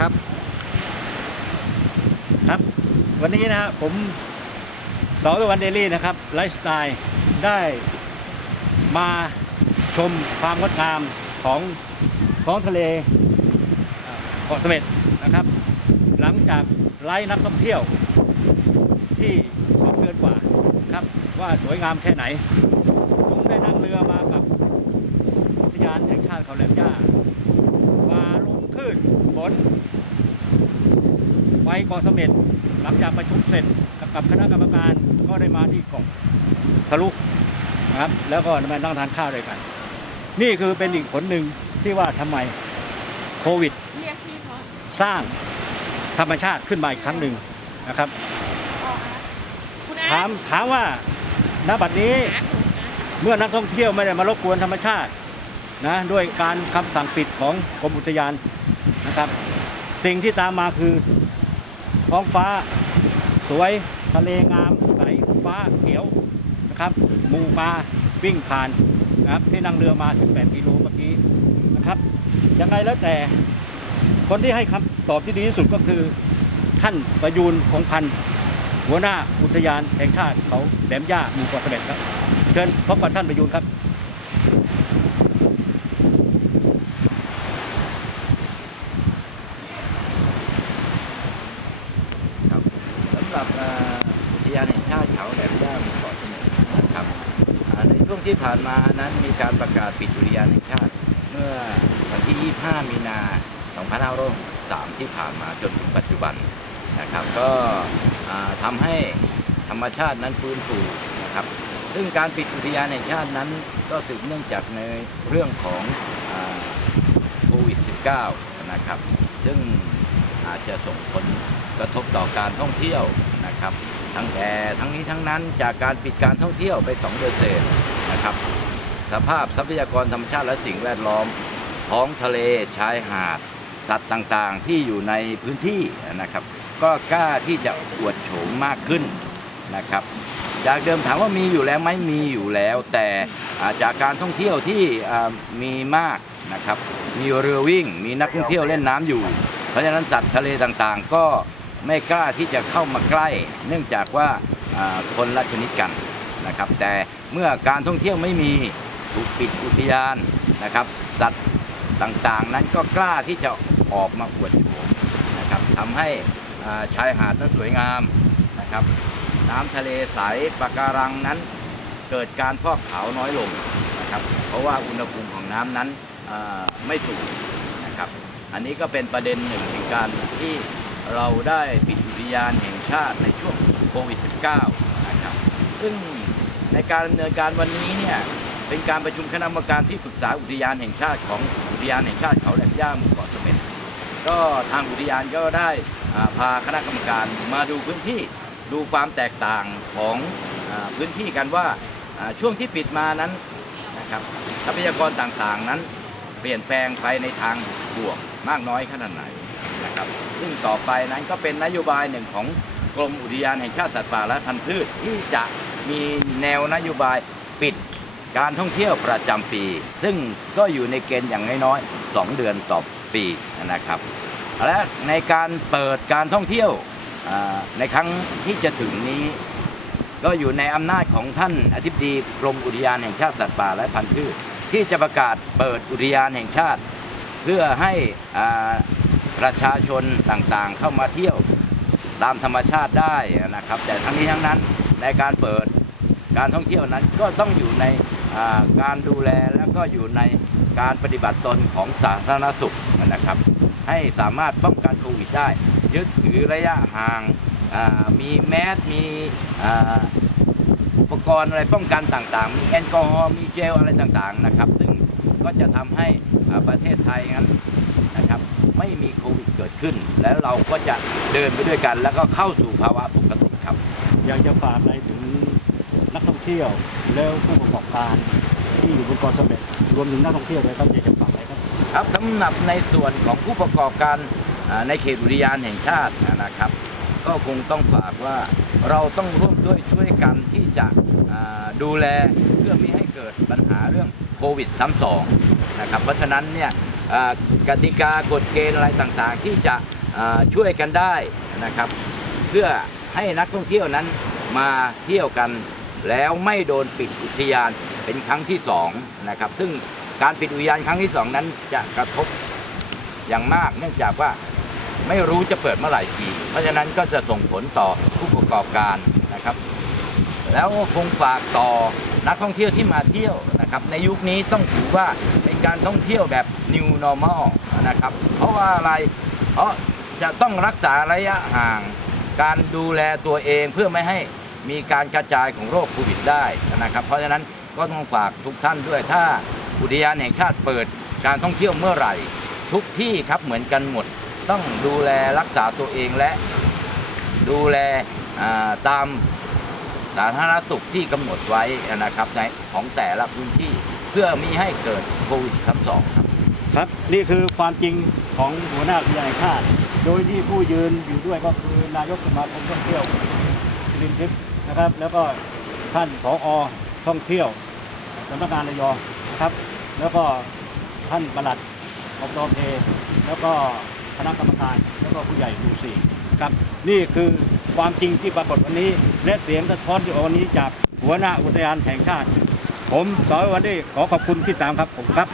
ครับ ครับ วันนี้นะผมสอวันเดลี่นะครับไลฟ์สไตล์ได้มาชมความงดงามของท้องทะเลเอ่อเกาะเสม็ดนะครับ หลังจากไล่นักท่องเที่ยวที่สองเดือนกว่าครับว่าสวยงามแค่ไหน ผมได้นั่งเรือมากับอุทยานแห่งชาติเขาแหลมย่าฟ้าลมคลื่นฝน ไปเกาะเสม็ดหลังจากประชุมเสร็จกับคณะกรรมการก็ได้มาที่เกาะทะลุนะครับ แล้วก็มานั่งทานข้าวด้วยกัน นี่คือเป็นอีกผลหนึ่งที่ว่าทำไมโควิดเรียกพี่เขาสร้างธรรมชาติขึ้นมาอีกครั้งหนึ่งนะครับออกอาร์ตคุณอาถามถามว่าณบัดนี้อาร์ตหนูนะเมื่อนักท่องเที่ยวไม่ได้มารบกวนธรรมชาตินะด้วยการคำสั่งปิดของกรมอุทยานนะครับ สิ่งที่ตามมาคือท้องฟ้า สวยทะเลงามใสฟ้าเขียวนะครับหมูปลาวิ่งผ่านนะครับที่นั่งเรือมา 18 กิโลเมื่อกี้นะครับยังไงแล้วแต่คนที่ให้คำตอบที่ดีที่สุดก็คือท่านประยูนคงพันธ์หัวหน้าอุทยานแห่งชาติเขาแหลมย่าหมู่เกาะเสม็ดครับ เชิญพบกับท่านประยูนครับสำหรับอ่าอุทยานแห่งชาติเขาแหลมย่าหมู่เกาะเสม็ดนะครับในช่วงที่ผ่านมานั้นมีการประกาศปิดอุทยานแห่งชาติ เมื่อวันที่ 25 มีนา2563ที่ผ่านมาจนถึงปัจจุบันนะครับ ก็ทำาให้ธรรมชาตินั้นฟื้นฟูนะครับ ซึ่งการปิดอุทยานแห่งชาตินั้นก็สืบเนื่องจากในเรื่องของโควิด -19 นะครับ ซึ่งอาจจะส่งผลกระทบต่อการท่องเที่ยวนะครับ ทั้งแต่ทั้งนี้ทั้งนั้นจากการปิดการท่องเที่ยวไปสองเดือนเศษนะครับ สภาพทรัพยากรธรรมชาติและสิ่งแวดล้อม ท้องทะเลชายหาด สัตว์ต่างๆ ที่อยู่ในพื้นที่นะครับ ก็กล้าที่จะอวดโฉมมากขึ้นนะครับ จากเดิมถามว่ามีอยู่แล้วไหมมีอยู่แล้ว แต่จากการท่องเที่ยวที่มีมากนะครับ มีเรือวิ่ง มีนักท่องเที่ยวเล่นน้ำอยู่ เพราะฉะนั้นสัตว์ทะเลต่างๆ ก็ ไม่กล้าที่จะเข้ามาใกล้ เนื่องจากว่าคนละชนิดกันนะครับ แต่เมื่อการท่องเที่ยวไม่มีถูกปิดอุทยานนะครับสัตว์ต่างๆนั้นก็กล้าที่จะออกมาอวดโฉมนะครับทำให้ชายหาดนั้นสวยงามนะครับ น้ำทะเลใสปะการังนั้นเกิดการฟอกขาวน้อยลงนะครับ เพราะว่าอุณหภูมิของน้ำนั้นไม่สูงนะครับ อันนี้ก็เป็นประเด็นหนึ่งในการที่ เราได้ปิดอุทยานแห่งชาติในช่วงโควิด -19 นะครับ ซึ่งในการดำเนินการวันนี้เนี่ยเป็นการประชุมคณะกรรมการที่ปรึกษาอุทยานแห่งชาติของอุทยานแห่งชาติเขาแหลมย่าหมู่เกาะเสม็ดก็ทางอุทยานก็ได้พาคณะกรรมการมาดูพื้นที่ดูความแตกต่างของอพื้นที่กันว่าช่วงที่ปิดมานั้นนะครับทรัพยากรต่างๆนั้น เปลี่ยนแปลงไปในทางบวกมากน้อยขนาดไหน นะครับ ซึ่งต่อไปนั้นก็เป็นนโยบายหนึ่งของกรมอุทยานแห่งชาติสัตว์ป่าและพันธุ์พืชที่จะมีแนวนโยบายปิดการท่องเที่ยวประจำปี ซึ่งก็อยู่ในเกณฑ์อย่างน้อยๆ2เดือนต่อปีนะครับ และในการเปิดการท่องเที่ยวในครั้งที่จะถึงนี้ ก็อยู่ในอำนาจของท่านอธิบดีกรมอุทยานแห่งชาติสัตว์ป่าและพันธุ์พืชที่จะประกาศเปิดอุทยานแห่งชาติ เพื่อให้อ่า ประชาชนต่างๆ เข้ามาเที่ยวตามธรรมชาติได้นะครับ แต่ทั้งนี้ทั้งนั้นในการเปิดการท่องเที่ยวนั้นก็ต้องอยู่ในการดูแลแล้วก็อยู่ในการปฏิบัติตนของสาธารณสุขนะครับ ให้สามารถป้องกันโควิดได้ ยึดถือระยะห่างามีแมสมีอุปกรณ์อะไรป้องกันต่างๆ มีแอลกอฮอล์มีเจลอะไรต่างๆนะครับ ซึ่งก็จะทำให้ประเทศไทยนั้นนะครับ ไม่มีโควิดเกิดขึ้น แล้วเราก็จะเดินไปด้วยกัน แล้วก็เข้าสู่ภาวะปกติครับ อยากจะฝากอะไรถึงนักท่องเที่ยวแล้วผู้ประกอบการที่อยู่บนเกาะเสม็ดรวมถึงนักท่องเที่ยวด้วยครับอยากจะฝากอะไรครับครับสำหรับในส่วนของผู้ประกอบการในเขตอุทยานแห่งชาตินะครับ ก็คงต้องฝากว่าเราต้องร่วมด้วยช่วยกันที่จะดูแลเพื่อไม่ให้เกิดปัญหาเรื่องโควิดซ้ำสองนะครับเพราะฉะนั้นเนี่ย กติกากฎเกณฑ์อะไรต่างๆ ที่จะช่วยกันได้นะครับ เพื่อให้นักท่องเที่ยวนั้นมาเที่ยวกัน แล้วไม่โดนปิดอุทยานเป็นครั้งที่สองนะครับซึ่งการปิดอุทยานครั้งที่สองนั้นจะกระทบอย่างมากเนื่องจากว่าไม่รู้จะเปิดเมื่อไหร่ทีเพราะฉะนั้นก็จะส่งผลต่อผู้ประกอบการนะครับ แล้วคงฝากต่อนักท่องเที่ยวที่มาเที่ยวนะครับ ในยุคนี้ต้องถือว่า การท่องเที่ยวแบบ new normal นะครับ เพราะว่าอะไร เพราะจะต้องรักษาระยะห่าง การดูแลตัวเองเพื่อไม่ให้มีการกระจายของโรคโควิดได้นะครับ เพราะฉะนั้นก็ต้องฝากทุกท่านด้วยถ้าอุทยานแห่งชาติเปิดการท่องเที่ยวเมื่อไหร่ ทุกที่ครับเหมือนกันหมด ต้องดูแลรักษาตัวเองและ ดูแลาตามสาธารณสุขที่กำหนดไว้นะครับในของแต่ละพื้นที่ เพื่อมิให้เกิดโควิดซ้ำสองครับ ครับ นี่คือความจริงของหัวหน้าอุทยานแห่ชาติโดยที่ผู้ยืนอยู่ด้วยก็คือนายกสมาคมท่องเที่ยวสิรินทิพย์นะครับ แล้วก็ท่านผอท่องเที่ยวสำนักงานระยองนะครับ แล้วก็ท่านประหลัดอบตเพแล้วก็คณะกรรมการแล้วก็ผู้ใหญ่หมู่สี่ครับนี่คือความจริงที่ปรากฏวันนี้ และเสียงสะท้อนที่ออกวันนี้จากหัวหน้าอุทยานแห่งชาติ ผมสอยวันนี้ขอขอบคุณที่ตามครับผมครับ